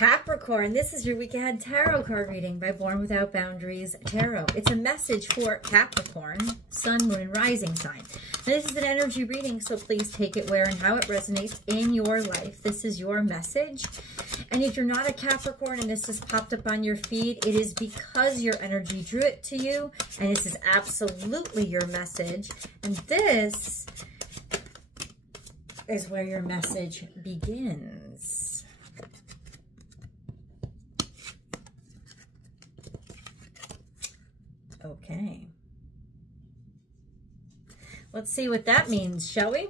Capricorn, this is your week ahead tarot card reading by Born Without Boundaries Tarot. It's a message for Capricorn, sun, moon, and rising sign. Now, this is an energy reading, so please take it where and how it resonates in your life. This is your message. And if you're not a Capricorn and this has popped up on your feed, it is because your energy drew it to you. And this is absolutely your message. And this is where your message begins. Okay. Let's see what that means, shall we?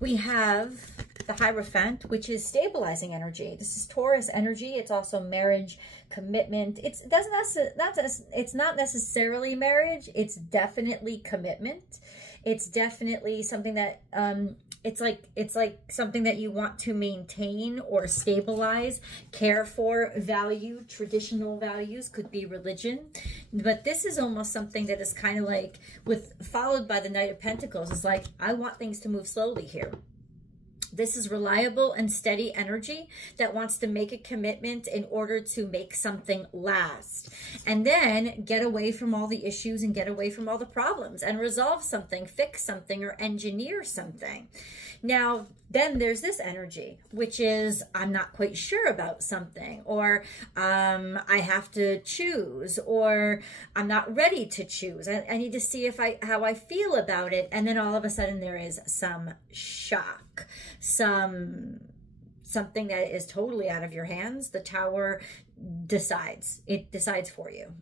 We have the Hierophant, which is stabilizing energy. This is Taurus energy. It's also marriage, commitment. It's not necessarily marriage. It's definitely commitment. It's definitely something that it's like something that you want to maintain or stabilize, care for, value. Traditional values could be religion, but this is almost something that is kind of like followed by the Knight of Pentacles. It's like, I want things to move slowly here. This is reliable and steady energy that wants to make a commitment in order to make something last. And then get away from all the issues and get away from all the problems and resolve something, fix something, or engineer something. Now, then there's this energy, which is, I'm not quite sure about something, or I have to choose, or I'm not ready to choose. I need to see how I feel about it. And then all of a sudden there is some shock, something that is totally out of your hands. The Tower decides. It decides for you.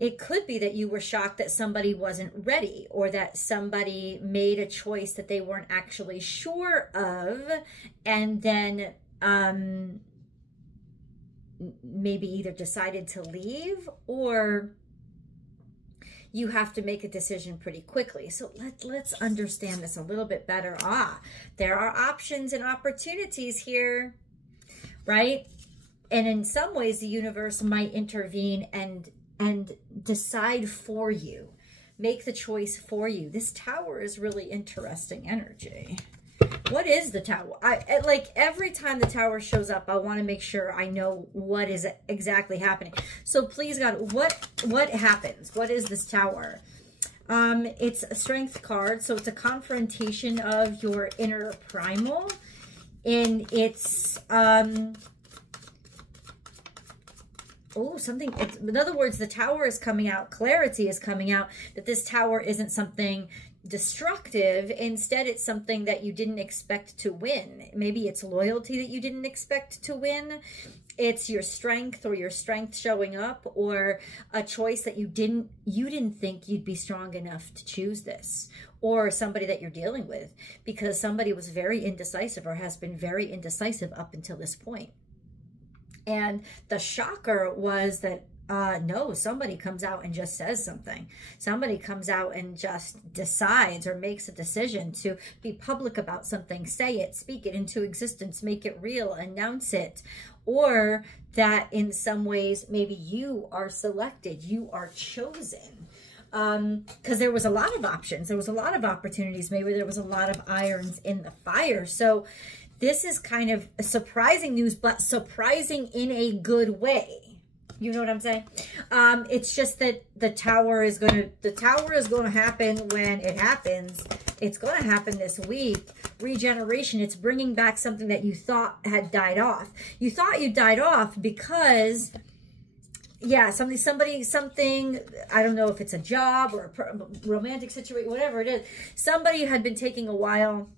It could be that you were shocked that somebody wasn't ready, or that somebody made a choice that they weren't actually sure of, and then maybe either decided to leave, or you have to make a decision pretty quickly. So let's understand this a little bit better. There are options and opportunities here, right? And in some ways, the universe might intervene and decide for you, make the choice for you. This Tower is really interesting energy. What is the Tower? Like every time the Tower shows up, I want to make sure I know what is exactly happening. So please God, what happens? What is this Tower? It's a Strength card, so it's a confrontation of your inner primal, and it's in other words, the Tower is coming out, clarity is coming out, that this Tower isn't something destructive. Instead, it's something that you didn't expect to win. Maybe it's loyalty that you didn't expect to win. It's your strength, or your strength showing up, or a choice that you didn't think you'd be strong enough to choose this, or somebody that you're dealing with, because somebody was very indecisive or has been very indecisive up until this point. And the shocker was that, no, somebody comes out and just says something. Somebody comes out and just decides or makes a decision to be public about something, say it, speak it into existence, make it real, announce it. Or that in some ways, maybe you are selected, you are chosen. Because there was a lot of options. There was a lot of opportunities. Maybe there was a lot of irons in the fire. So this is kind of surprising news, but surprising in a good way. You know what I'm saying? It's just that the Tower is going to happen when it happens. It's going to happen this week. Regeneration. It's bringing back something that you thought had died off. You thought you died off because, yeah, something, I don't know if it's a job or a romantic situation, whatever it is. Somebody had been taking a while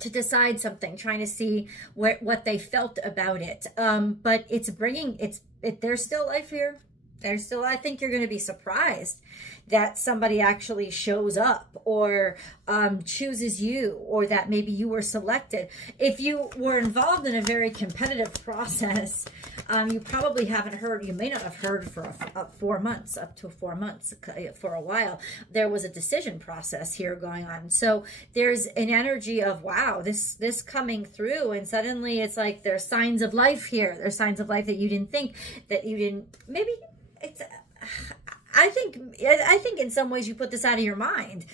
to decide something, trying to see what they felt about it. But it's there's still life here. I think you're going to be surprised that somebody actually shows up, or chooses you, or that maybe you were selected. If you were involved in a very competitive process, you probably haven't heard, you may not have heard for 4 months, up to 4 months, for a while. There was a decision process here going on. So there's an energy of, wow, this coming through, and suddenly it's like there's signs of life here. There's signs of life that you didn't think, that you didn't, maybe it's, I think in some ways you put this out of your mind.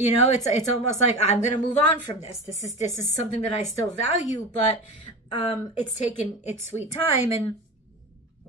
You know, it's almost like, I'm going to move on from this. This is something that I still value, but it's taken its sweet time, and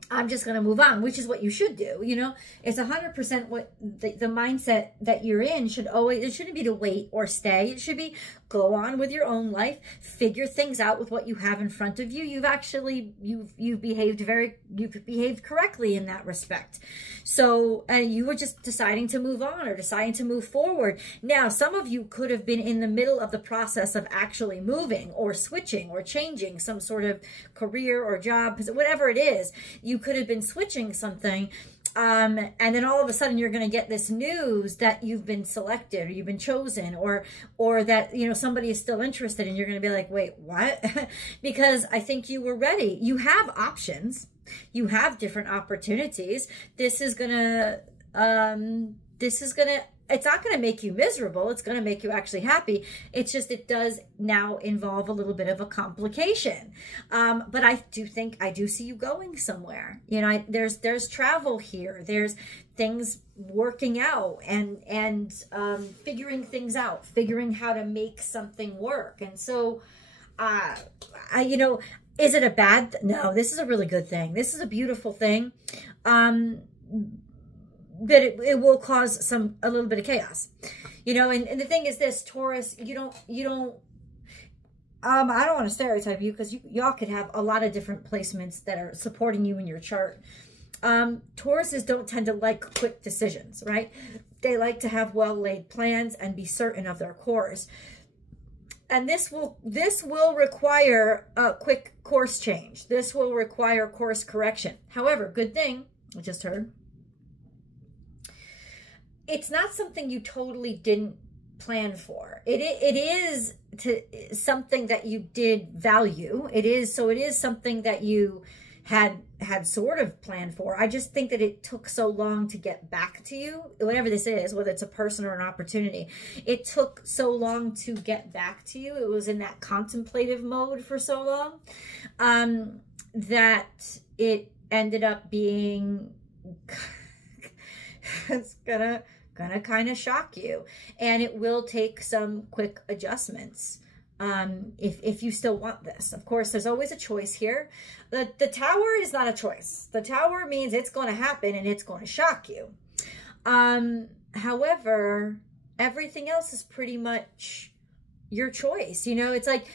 I'm just going to move on, which is what you should do. You know, it's 100% what the mindset that you're in should always, it shouldn't be to wait or stay. It should be go on with your own life, figure things out with what you have in front of you. You've behaved correctly in that respect. So you were just deciding to move on or deciding to move forward. Now, some of you could have been in the middle of the process of actually moving or switching or changing some sort of career or job, whatever it is. You could have been switching something, and then all of a sudden you're going to get this news that you've been selected or you've been chosen, or that, you know, somebody is still interested, and you're going to be like, wait, what? Because I think you were ready. You have options. You have different opportunities. It's not going to make you miserable. It's going to make you actually happy. It's just, it does now involve a little bit of a complication. But I do see you going somewhere. You know, there's travel here. There's things working out and figuring things out, figuring how to make something work. And so, you know, is it a bad? No, this is a really good thing. This is a beautiful thing. But it will cause a little bit of chaos, you know. And the thing is this, Taurus, I don't want to stereotype you, because y'all could have a lot of different placements that are supporting you in your chart. Tauruses don't tend to like quick decisions, right? They like to have well-laid plans and be certain of their course. And this will require a quick course change. This will require course correction. However, good thing, I just heard, it's not something you totally didn't plan for. It is something that you did value. It is something that you had sort of planned for. I just think that it took so long to get back to you, whatever this is, whether it's a person or an opportunity. It took so long to get back to you. It was in that contemplative mode for so long, that it ended up being it's gonna kind of shock you, and it will take some quick adjustments if you still want this. Of course, there's always a choice here. The Tower is not a choice. The Tower means it's going to happen and it's going to shock you. However, everything else is pretty much your choice. You know, it's like,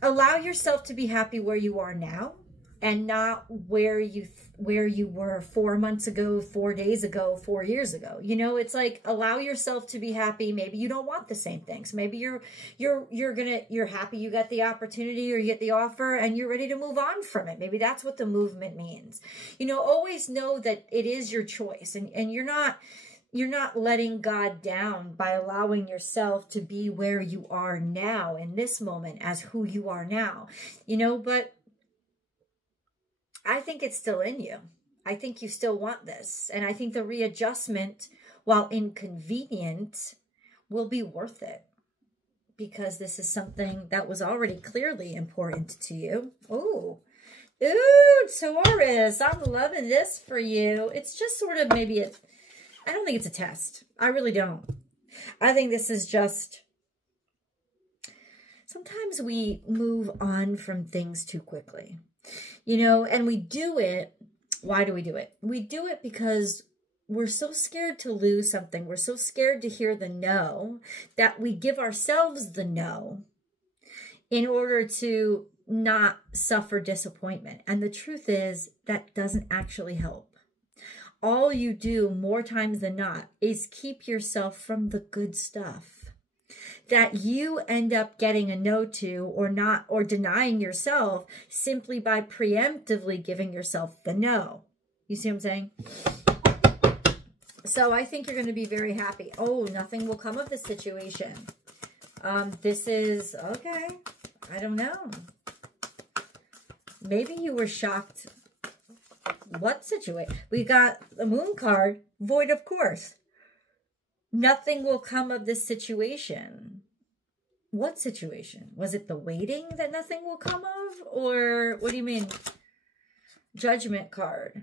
allow yourself to be happy where you are now, and not where you were 4 months ago, 4 days ago, 4 years ago. You know, it's like, allow yourself to be happy. Maybe you don't want the same things. Maybe you're happy you got the opportunity or you get the offer and you're ready to move on from it. Maybe that's what the movement means. You know, always know that it is your choice, and you're not letting God down by allowing yourself to be where you are now in this moment as who you are now. You know, but I think it's still in you. I think you still want this. And I think the readjustment, while inconvenient, will be worth it, because this is something that was already clearly important to you. Ooh, Taurus, I'm loving this for you. It's just sort of maybe I don't think it's a test. I really don't. I think this is just, sometimes we move on from things too quickly. You know, and we do it. Why do we do it? We do it because we're so scared to lose something. We're so scared to hear the no that we give ourselves the no in order to not suffer disappointment. And the truth is, that doesn't actually help. All you do more times than not is keep yourself from the good stuff that you end up getting a no to, or denying yourself simply by preemptively giving yourself the no. You see what I'm saying? So I think you're going to be very happy. Oh, nothing will come of this situation. This is, okay, I don't know. Maybe you were shocked. What situation? We got the Moon card, void of course. Nothing will come of this situation. What situation? Was it the waiting that nothing will come of? Or what do you mean? Judgment card.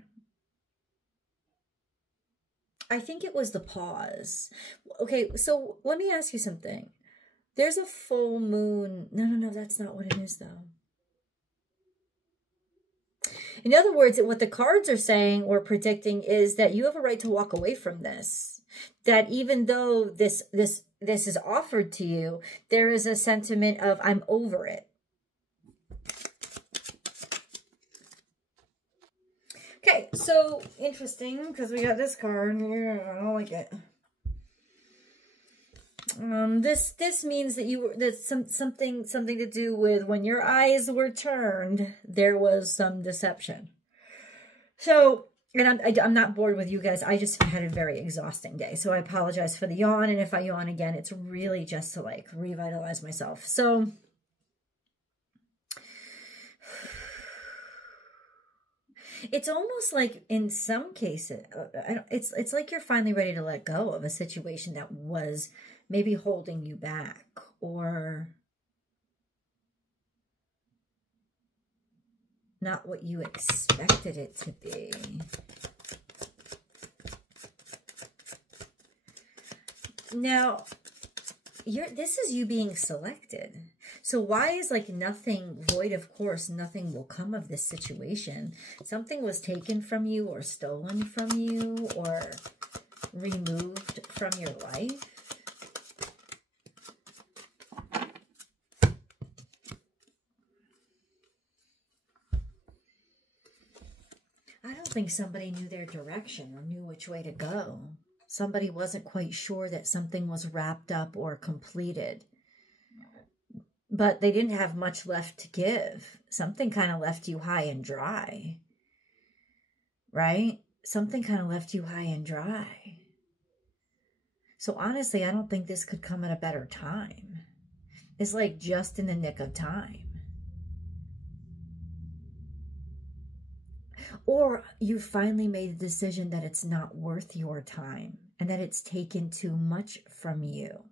I think it was the pause. Okay, so let me ask you something. There's a full moon. No, that's not what it is, though. In other words, what the cards are saying or predicting is that you have a right to walk away from this. That even though this is offered to you, there is a sentiment of, I'm over it. Okay, so interesting, because we got this card here. I don't like it. This means that something to do with when your eyes were turned, there was some deception. So, and I'm not bored with you guys. I just had a very exhausting day. So I apologize for the yawn. And if I yawn again, it's really just to like revitalize myself. So it's almost like in some cases, it's like you're finally ready to let go of a situation that was maybe holding you back, or not what you expected it to be. Now, this is you being selected. So why is like nothing, void of course, nothing will come of this situation? Something was taken from you or stolen from you or removed from your life. I don't think somebody knew their direction or knew which way to go. Somebody wasn't quite sure that something was wrapped up or completed. But they didn't have much left to give. Something kind of left you high and dry. Right? Something kind of left you high and dry. So honestly, I don't think this could come at a better time. It's like just in the nick of time. Or you finally made a decision that it's not worth your time and that it's taken too much from you.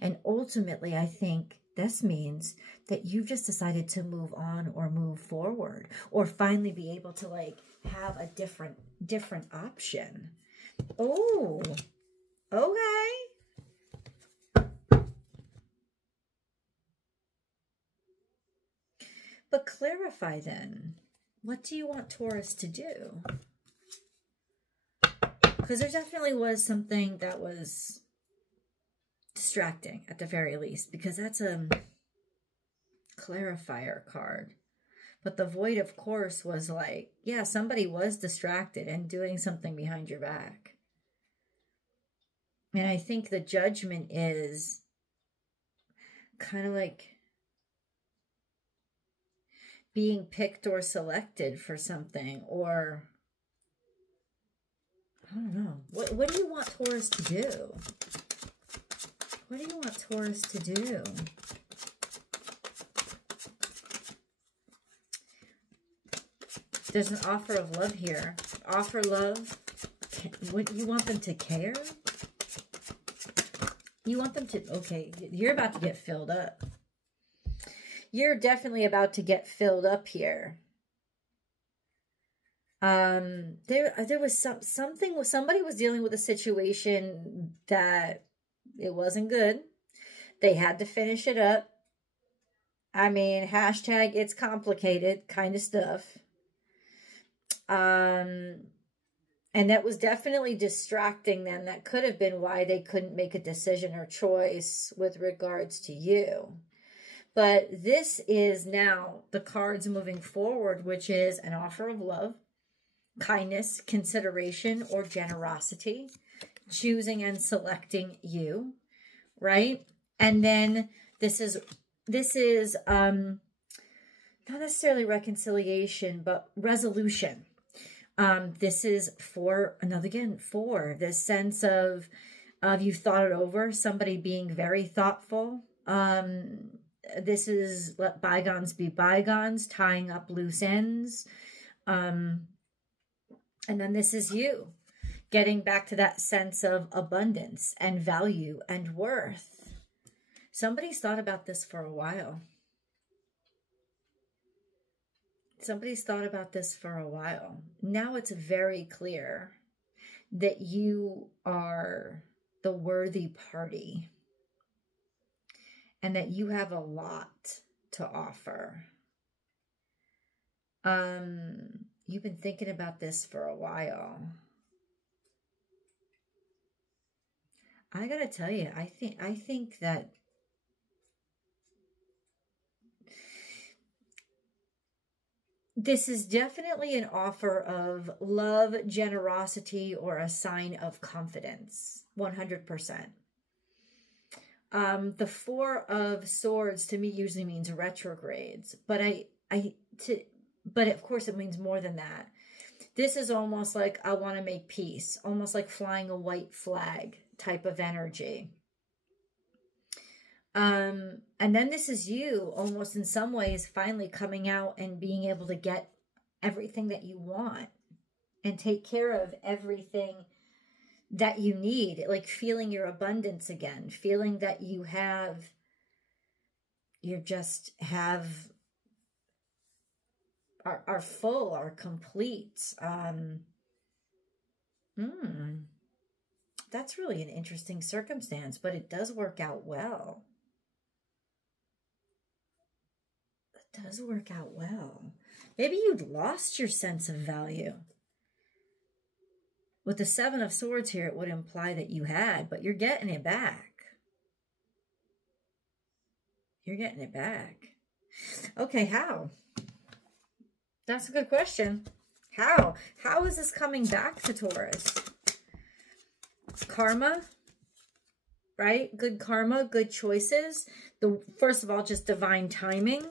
And ultimately, I think this means that you've just decided to move on or move forward or finally be able to like have a different option. Oh, okay. But clarify then. What do you want Taurus to do? Because there definitely was something that was distracting at the very least, because that's a clarifier card. But the void, of course, was like, yeah, somebody was distracted and doing something behind your back. And I think the judgment is kind of like being picked or selected for something, or I don't know. What do you want Taurus to do? What do you want Taurus to do? There's an offer of love here. Offer love. What, you want them to care? You want them to, okay, you're about to get filled up. You're definitely about to get filled up here. There was something, somebody was dealing with a situation that it wasn't good. They had to finish it up. I mean, hashtag it's complicated kind of stuff. And that was definitely distracting them. That could have been why they couldn't make a decision or choice with regards to you. But this is now the cards moving forward, which is an offer of love, kindness, consideration, or generosity, choosing and selecting you, right? And then this is not necessarily reconciliation, but resolution. This is for this sense of you've thought it over, somebody being very thoughtful. This is let bygones be bygones, tying up loose ends. And then this is you getting back to that sense of abundance and value and worth. Somebody's thought about this for a while. Somebody's thought about this for a while. Now it's very clear. that you are the worthy party and that you have a lot to offer. You've been thinking about this for a while. I gotta tell you, I think that this is definitely an offer of love, generosity, or a sign of confidence. 100%. The Four of Swords to me usually means retrogrades, but but of course it means more than that. This is almost like I want to make peace, almost like flying a white flag type of energy. And then this is you almost in some ways finally coming out and being able to get everything that you want and take care of everything that you need, like feeling your abundance again, feeling that you are full, are complete. That's really an interesting circumstance, but it does work out well. It does work out well. Maybe you'd lost your sense of value. With the Seven of Swords here, it would imply that you had, but you're getting it back. You're getting it back. Okay, how? That's a good question. How? How is this coming back to Taurus? Karma, right? Good karma, good choices. First of all, just divine timing.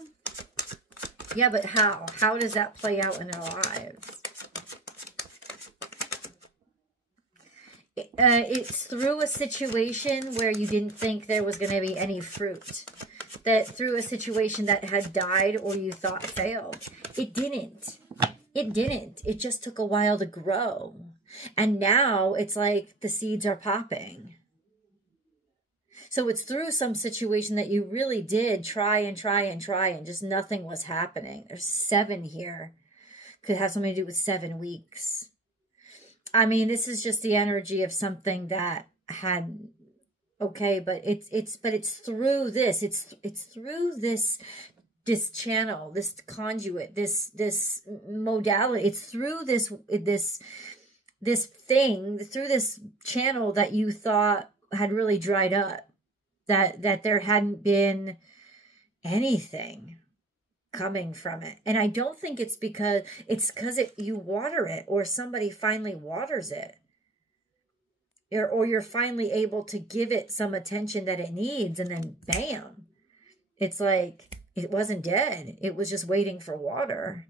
Yeah, but how? How does that play out in our lives? It's through a situation where you didn't think there was going to be any fruit. That through a situation that had died or you thought failed. It didn't. It didn't. It just took a while to grow. And now it's like the seeds are popping. So it's through some situation that you really did try and just nothing was happening. There's 7 here. Could have something to do with 7 weeks. I mean, this is just the energy of something that had, okay, but it's through this. It's through this channel, this conduit, this modality. It's through this thing, through this channel that you thought had really dried up, that there hadn't been anything coming from it. And I don't think it's because you water it, or somebody finally waters it, or you're finally able to give it some attention that it needs, and then bam, it's like it wasn't dead. It was just waiting for water.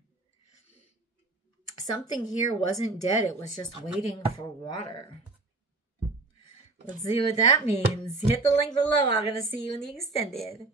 Something here wasn't dead. It was just waiting for water. Let's see what that means. Hit the link below. I'm going to see you in the extended.